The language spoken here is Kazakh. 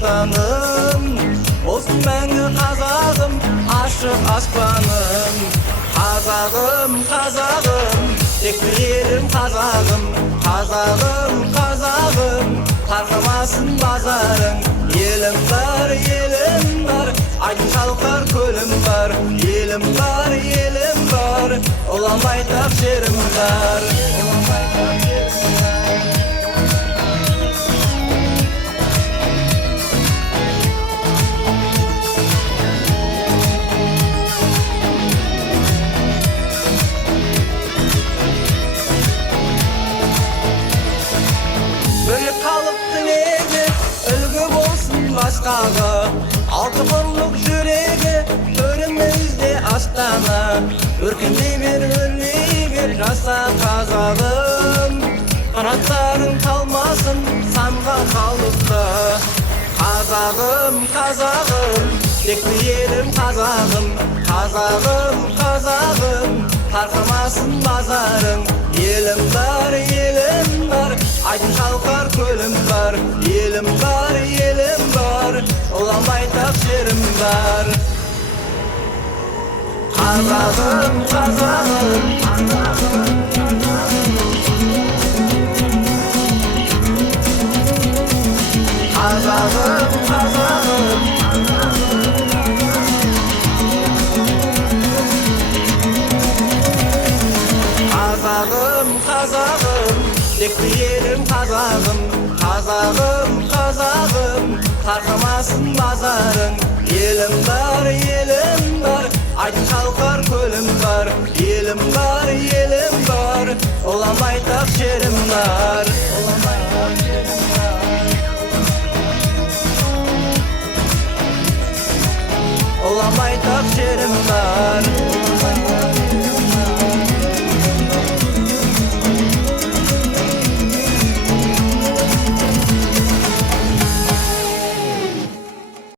dastanım. Olsun мәңгі қазағым, ашық аспаным. Қазағым, қазағым, текті елім қазағым. Қазағым, қазағым, тарқамасын базарың. Елім бар, айдын шалқар көлім бар. Елім бар, ұланбайтақ жерім бар. Бірлік халықтың егі, үлгі болсын басқаға. Алты құрлық жүрегі, төрімізде астана. Өркіндей бер, өрлей бер, жаса қазағым. Қанаттарың талмасын, самға халықта. Қазағым, қазағым, текті елім қазағым. Қазағым, қазағым, тарқамасын базарың. Елім бар, айдын шалқар көлім бар. Елім бар, ұланбайтақ жерім бар. Қазағым, қазағым, қазағым, қазағым, қазағым, текті елім қазағым. Қазағым, қазағым, тарқамасын базарың. Елім бар, айдын шалқар көлім бар. Елім бар, ұланбайтақ жерім бар.